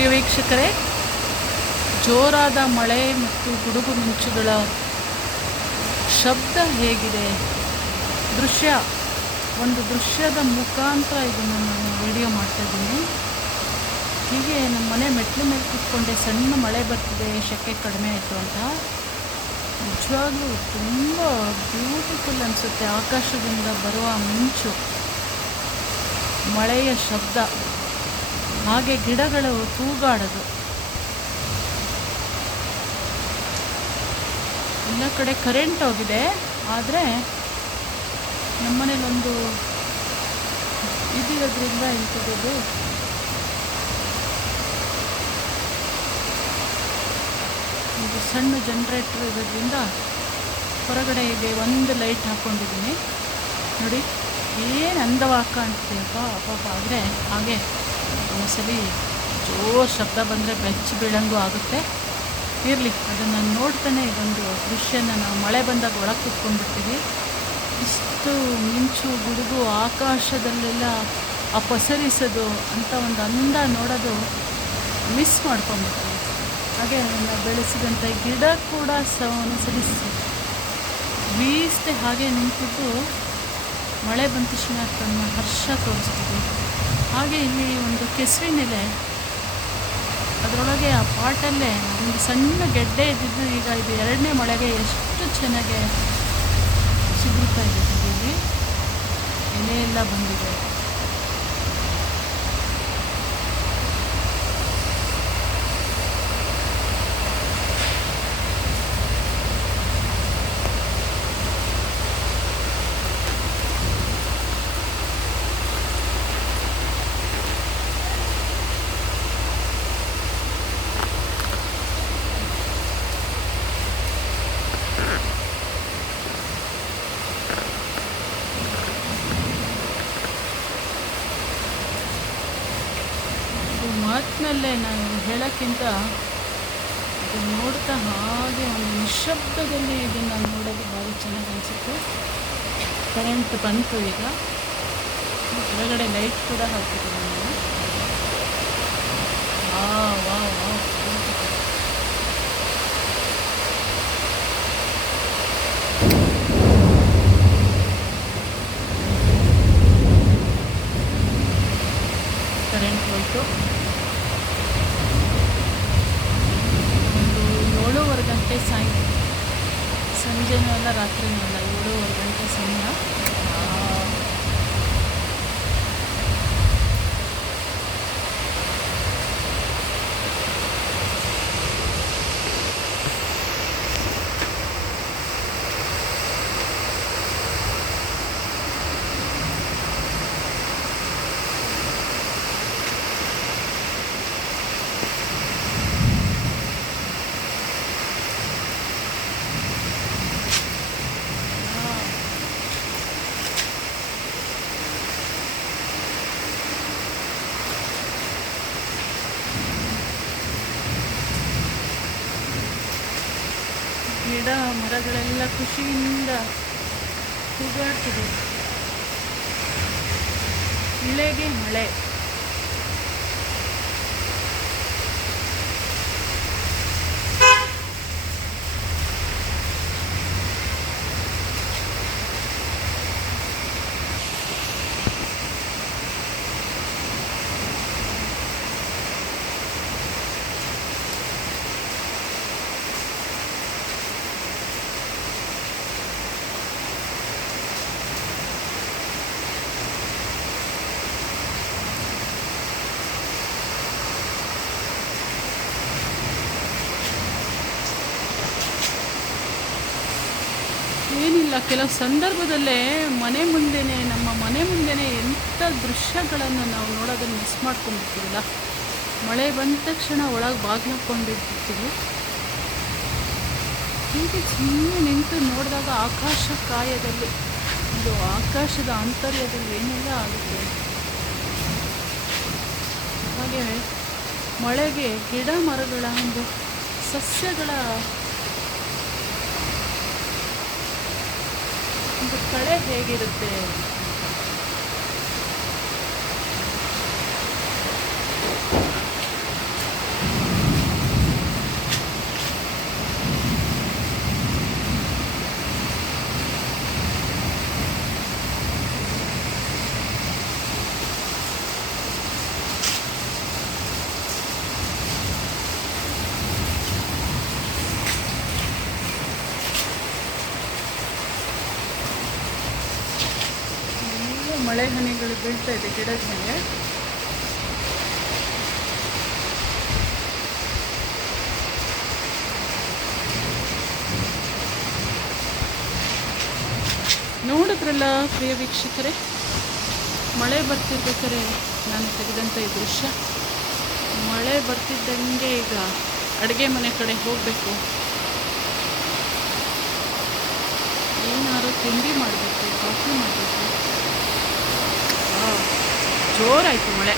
ಪ್ರಿಯ ವೀಕ್ಷಕರೇ, ಜೋರಾದ ಮಳೆ ಮತ್ತು ಗುಡುಗು ಮಿಂಚುಗಳ ಶಬ್ದ ಹೇಗಿದೆ, ಒಂದು ದೃಶ್ಯದ ಮುಖಾಂತರ ಇದನ್ನು ನಾನು ವಿಡಿಯೋ ಮಾಡ್ತಾಯಿದ್ದೀನಿ. ಹೀಗೆ ನಮ್ಮ ಮನೆ ಮೆಟ್ಲು ಮೇಲೆ ಕೂತ್ಕೊಂಡೆ, ಸಣ್ಣ ಮಳೆ ಬರ್ತಿದೆ, ಶೆಕೆ ಕಡಿಮೆ ಆಯಿತು ಅಂತ. ನಿಜವಾಗ್ಲೂ ತುಂಬ ಬ್ಯೂಟಿಫುಲ್ ಅನಿಸುತ್ತೆ. ಆಕಾಶದಿಂದ ಬರುವ ಮಿಂಚು, ಮಳೆಯ ಶಬ್ದ, ಹಾಗೆ ಗಿಡಗಳು ತೂಗಾಡೋದು. ಎಲ್ಲ ಕಡೆ ಕರೆಂಟ್ ಹೋಗಿದೆ, ಆದರೆ ನಮ್ಮನೇಲೊಂದು ಇದಿರೋದ್ರಿಂದ ಇಂಥದ್ದು ಒಂದು ಸಣ್ಣ ಜನ್ರೇಟ್ರ್ ಇರೋದ್ರಿಂದ ಹೊರಗಡೆ ಇದೆ ಒಂದು ಲೈಟ್ ಹಾಕ್ಕೊಂಡಿದ್ದೀನಿ. ನೋಡಿ ಏನು ಅಂದವಾಗಿ ಕಾಣ್ತೀಯಪ್ಪ ಅಪ್ಪ. ಆದರೆ ಹಾಗೆ ಒಂದ್ಸಲಿ ಜೋರು ಶಬ್ದ ಬಂದರೆ ಬೆಚ್ಚಿ ಬೀಳಂಗೂ ಆಗುತ್ತೆ. ಇರಲಿ, ಅದನ್ನು ನೋಡ್ತಾನೆ ಇದೊಂದು ದೃಶ್ಯನ ನಾವು ಮಳೆ ಬಂದಾಗ ಒಳಗೆ ಕೂತ್ಕೊಂಡ್ಬಿಡ್ತೀವಿ. ಇಷ್ಟು ಮಿಂಚು ಗುಡುಗು ಆಕಾಶದಲ್ಲೆಲ್ಲ ಆ ಪಸರಿಸೋದು ಅಂತ ಒಂದು ಅಂದ ನೋಡೋದು ಮಿಸ್ ಮಾಡ್ಕೊಂಡ್ಬಿಡ್ತೀವಿ. ಹಾಗೆ ನಾವು ಬೆಳೆಸಿದಂಥ ಗಿಡ ಕೂಡ ಒಂದ್ಸಲಿ ಬೀಸದೆ ಹಾಗೆ ನಿಂತಿದ್ದು ಮಳೆ ಬಂದ ತಕ್ಷಣ ತನ್ನ ಹರ್ಷ ತೋರಿಸ್ತೀವಿ. ಹಾಗೆ ಇಲ್ಲಿ ಒಂದು ಕೆಸುವಿನೆಲೆ, ಅದರೊಳಗೆ ಆ ಪಾಟಲ್ಲೇ ಒಂದು ಸಣ್ಣ ಗೆಡ್ಡೆ ಇದ್ದಿದ್ದು ಈಗ ಇದು ಎರಡನೇ ಮಳೆಗೆ ಎಷ್ಟು ಚೆನ್ನಾಗಿ ಸಿಗುತ್ತಾ ಇದೆ. ಇಲ್ಲಿ ಎಲೆ ಎಲ್ಲ ಬಂದಿದೆ. ಮಾತಿನಲ್ಲೇ ನಾನು ಹೇಳೋಕ್ಕಿಂತ ಇದನ್ನು ನೋಡ್ತಾ ಹಾಗೆ ಒಂದು ನಿಶಬ್ದದಲ್ಲಿ ಇದನ್ನು ನೋಡೋದು ಭಾರಿ ಚೆನ್ನಾಗಿ ಅನಿಸುತ್ತೆ. ಕರೆಂಟ್ ಬಂತು, ಈಗ ಹೊರಗಡೆ ಲೈಟ್ ಕೂಡ ಹಾಕಿದ್ದೀನಿ ನಾನು. ವಾವ್ ಕರೆಂಟ್ ಹೋಯಿತು. ಒಂದು 7:30 ಗಂಟೆ ಸಂಜೆನೂ ಅಲ್ಲ ರಾತ್ರಿನೂ ಅಲ್ಲ, 7:30 ಗಂಟೆ ಸಮಯ. ಗಿಡ ಮರಗಳೆಲ್ಲ ಖುಷಿಯಿಂದ ತೂಗಾಡ್ತಿದೆ. ಇಳೆಗೆ ಮಳೆ. ಏನಿಲ್ಲ, ಕೆಲವು ಸಂದರ್ಭದಲ್ಲೇ ನಮ್ಮ ಮನೆ ಮುಂದೆನೇ ಎಂಥ ದೃಶ್ಯಗಳನ್ನು ನಾವು ನೋಡೋದನ್ನು ಮಿಸ್ ಮಾಡ್ಕೊಂಡ್ಬಿಡ್ತೀವಲ್ಲ. ಮಳೆ ಬಂದ ತಕ್ಷಣ ಒಳಗೆ ಬಾಗಿಲು ಹಾಕ್ಕೊಂಡಿರ್ತೀವಿ. ಹೀಗೆ ಸುಮ್ಮನೆ ನಿಂತು ನೋಡಿದಾಗ ಆಕಾಶ ಕಾಯದಲ್ಲಿ, ಒಂದು ಆಕಾಶದ ಆಂತರ್ಯದಲ್ಲಿ ಏನೆಲ್ಲ ಆಗುತ್ತೆ. ಹಾಗೆ ಮಳೆಗೆ ಗಿಡ ಮರಗಳ ಒಂದು ಸಸ್ಯಗಳ ಒಂದು ಕಳೆ ಹೇಗಿರುತ್ತೆ. ಮಳೆ ಹನಿಗಳು ಬೀಳ್ತಾ ಇದೆ ಗಿಡದ ಮೇಲೆ. ನೋಡಿದ್ರಲ್ಲ ಪ್ರಿಯ ವೀಕ್ಷಕರೇ, ಮಳೆ ಬರ್ತಿರ್ಬೇಕಾದ್ರೆ ನಾನು ತೆಗೆದಂಥ ಈ ದೃಶ್ಯ. ಮಳೆ ಬರ್ತಿದ್ದಂಗೆ ಈಗ ಅಡುಗೆ ಮನೆ ಕಡೆ ಹೋಗಬೇಕು, ಏನಾದ್ರು ತಿಂಡಿ ಮಾಡಬೇಕು, ಕಾಫಿ ಮಾಡಬೇಕು. ಜೋರಾಯಿತು ಮಳೆ.